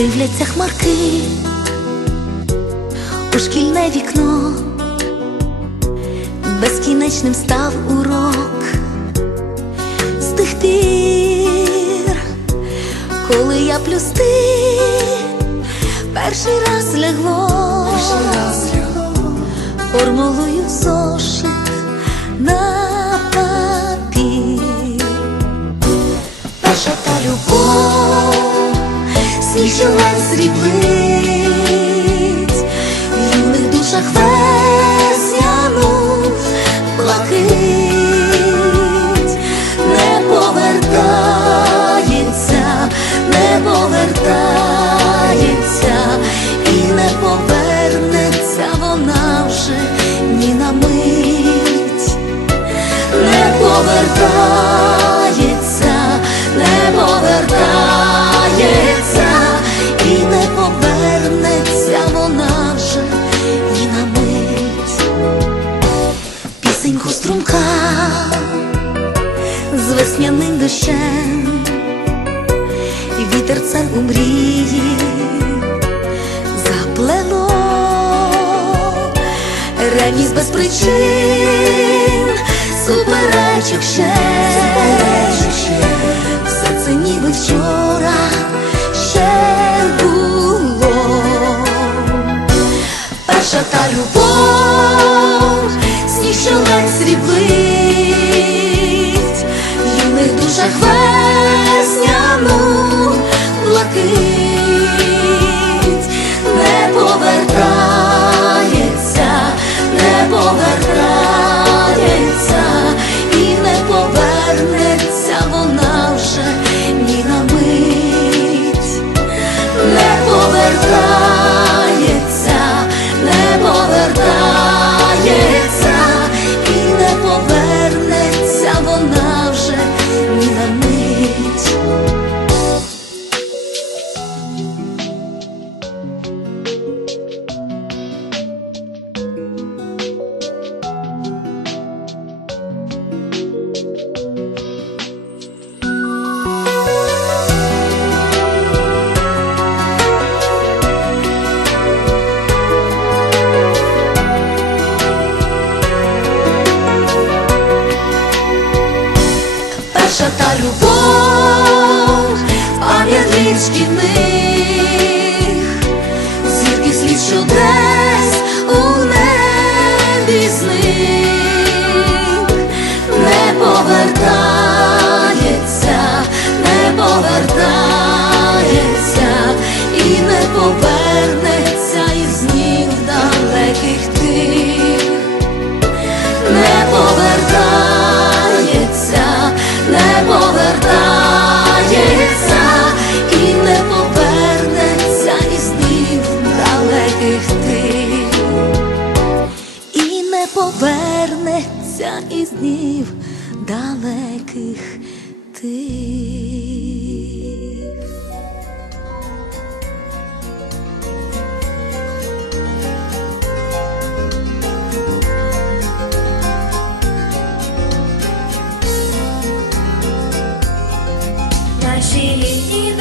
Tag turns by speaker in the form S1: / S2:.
S1: дивляться хмарки у шкільне вікно, безкінечним став урок. З тих пір, коли я плюсти, перший раз лягло, перший раз лягло. Формулою. і що вас ріплить в юних душах весь. надії заплело. Ревність без причин, суперечок ще, все це ніби вчора. ask you далеких тих. Наші літні